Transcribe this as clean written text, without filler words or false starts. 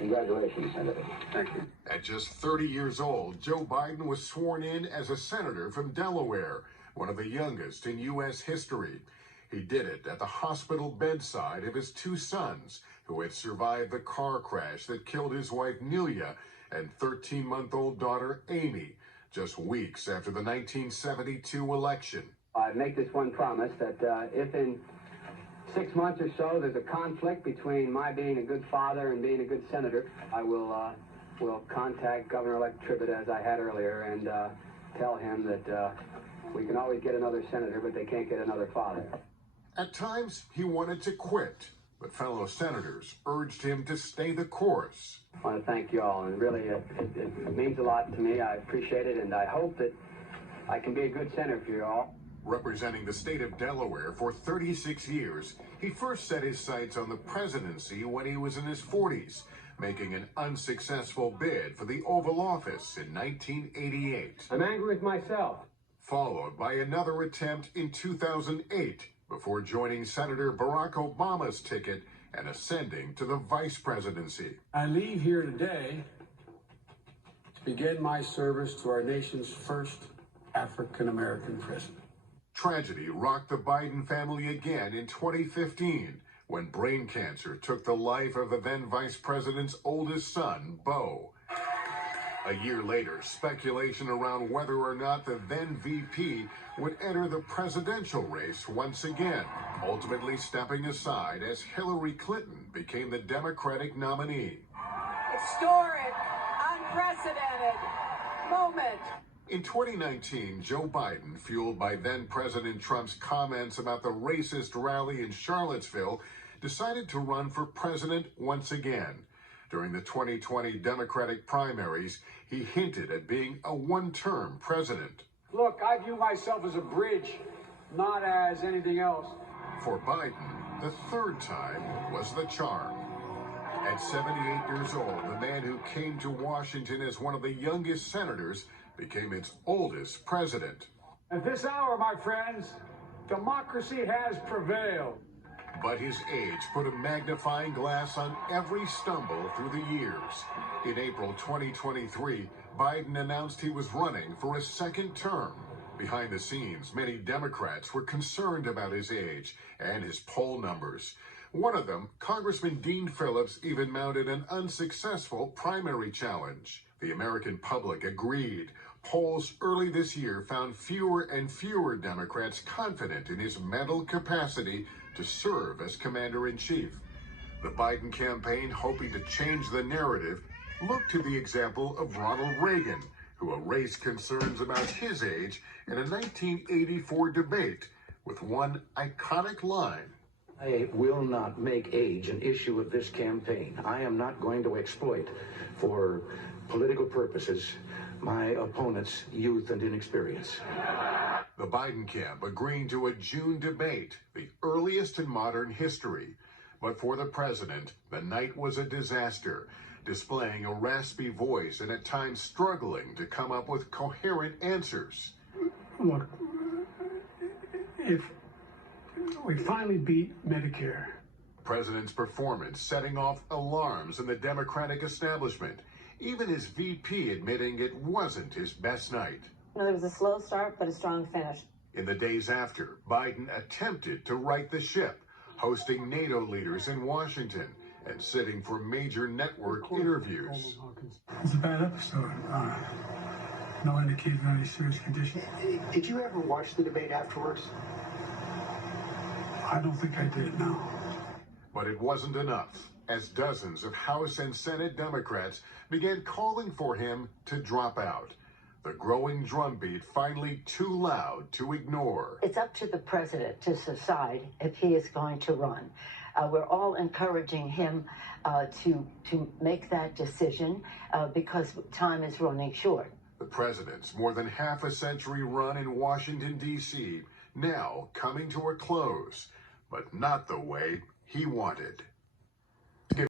Congratulations, Senator. Thank you. At just 30 years old, Joe Biden was sworn in as a senator from Delaware, one of the youngest in U.S. history. He did it at the hospital bedside of his two sons, who had survived the car crash that killed his wife, Nelia, and 13-month-old daughter, Amy, just weeks after the 1972 election. I make this one promise that if in 6 months or so there's a conflict between my being a good father and being a good senator, I will contact Governor-elect Tribbett, as I had earlier, and tell him that we can always get another senator, but they can't get another father. At times, he wanted to quit, but fellow senators urged him to stay the course. I want to thank you all, and really it means a lot to me. I appreciate it, and I hope that I can be a good senator for you all. Representing the state of Delaware for 36 years, he first set his sights on the presidency when he was in his 40s, making an unsuccessful bid for the Oval Office in 1988. I'm angry with myself. Followed by another attempt in 2008, before joining Senator Barack Obama's ticket and ascending to the vice presidency. I leave here today to begin my service to our nation's first African-American president. Tragedy rocked the Biden family again in 2015 when brain cancer took the life of the then vice president's oldest son, Beau. A year later, speculation around whether or not the then VP would enter the presidential race once again, ultimately stepping aside as Hillary Clinton became the Democratic nominee. Historic, unprecedented moment. In 2019, Joe Biden, fueled by then-President Trump's comments about the racist rally in Charlottesville, decided to run for president once again. During the 2020 Democratic primaries, he hinted at being a one-term president. Look, I view myself as a bridge, not as anything else. For Biden, the third time was the charm. At 78 years old, the man who came to Washington as one of the youngest senators became its oldest president. At this hour, my friends, democracy has prevailed. But his age put a magnifying glass on every stumble through the years. In April 2023, Biden announced he was running for a second term. Behind the scenes, many Democrats were concerned about his age and his poll numbers. One of them, Congressman Dean Phillips, even mounted an unsuccessful primary challenge. The American public agreed. Polls early this year found fewer and fewer Democrats confident in his mental capacity to serve as commander-in-chief. The Biden campaign, hoping to change the narrative, looked to the example of Ronald Reagan, who erased concerns about his age in a 1984 debate with one iconic line. I will not make age an issue of this campaign. I am not going to exploit, for political purposes, my opponent's youth and inexperience. The Biden camp agreeing to a June debate, the earliest in modern history. But for the president, the night was a disaster, displaying a raspy voice and at times struggling to come up with coherent answers. Look, if we finally beat Medicare. President's performance setting off alarms in the Democratic establishment, even his VP admitting it wasn't his best night. No, there was a slow start, but a strong finish. In the days after, Biden attempted to right the ship, hosting NATO leaders in Washington and sitting for major network interviews. It was a bad episode. No indication of any serious condition. Did you ever watch the debate afterwards? I don't think I did, no. But it wasn't enough, as dozens of House and Senate Democrats began calling for him to drop out. The growing drumbeat finally too loud to ignore. It's up to the president to decide if he is going to run. We're all encouraging him to make that decision because time is running short. The president's more than half a century run in Washington, D.C., now coming to a close, but not the way he wanted.